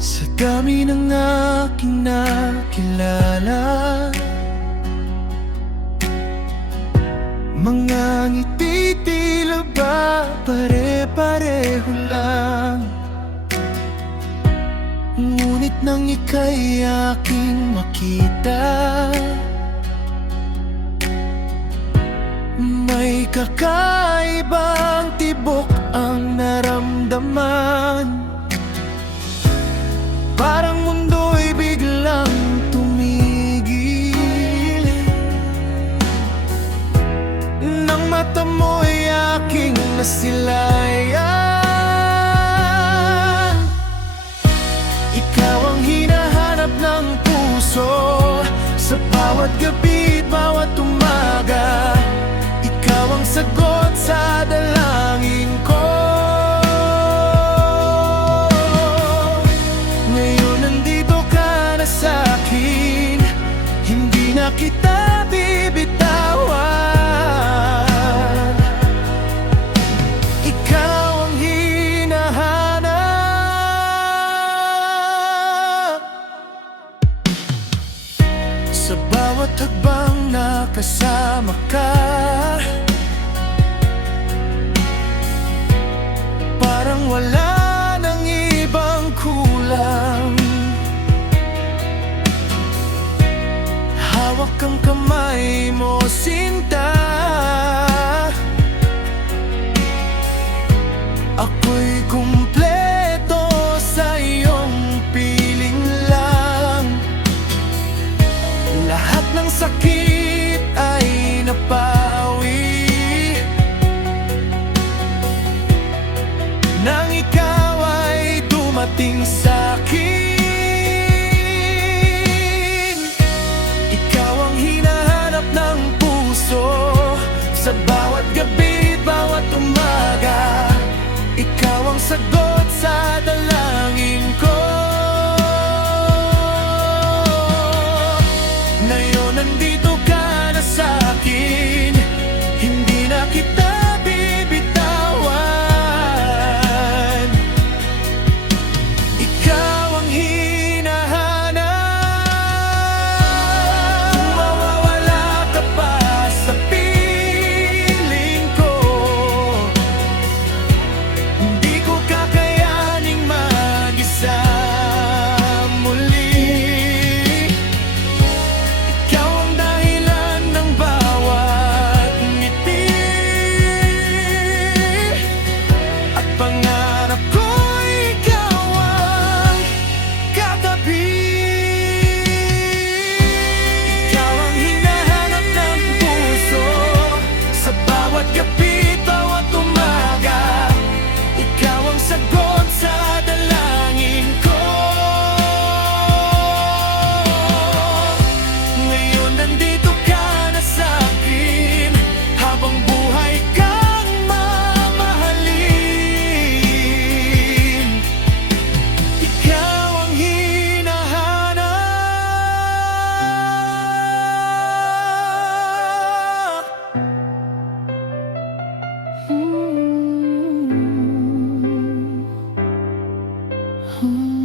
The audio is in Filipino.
Sa dami ng aking nakilala, mga ngiti tila ba pare-pareho lang. Ngunit nang ika'y aking makita, may kakaibang tibok ang naramdaman. Parang mundo'y biglang tumigil nang mata mo'y aking nasilayan. Ikaw ang hinahanap ng puso sa bawat gabi at bawat umaga. Ikaw ang sagot sa dalangin ko. Hindi na kita bibitawan. Ikaw ang hinahanap. Sa bawat hakbang na kasama ka, parang wala nang ibang kulang. Hawak ang kamay mo, sinta. Ako'y kumpleto sa iyong piling lang. Lahat ng sakit ay napawi nang ikaw ay dumating sa'kin. Sa bawat gabi, bawat umaga, ikaw ang sagot sa dalangin ko. Ngayon nandito ka na sa'kin, hindi na kita bibitawan. Ikaw ang hinahanap. Kung mawawala ka pa sa pangarap ko, ikaw ang katabi. Ikaw ang hinahanap ng puso sa bawat gabi, bawat umaga. Ikaw ang sagot sa dalangin ko. Ngayon nandito ka na sa'kin, habang buhay ka. Hmm.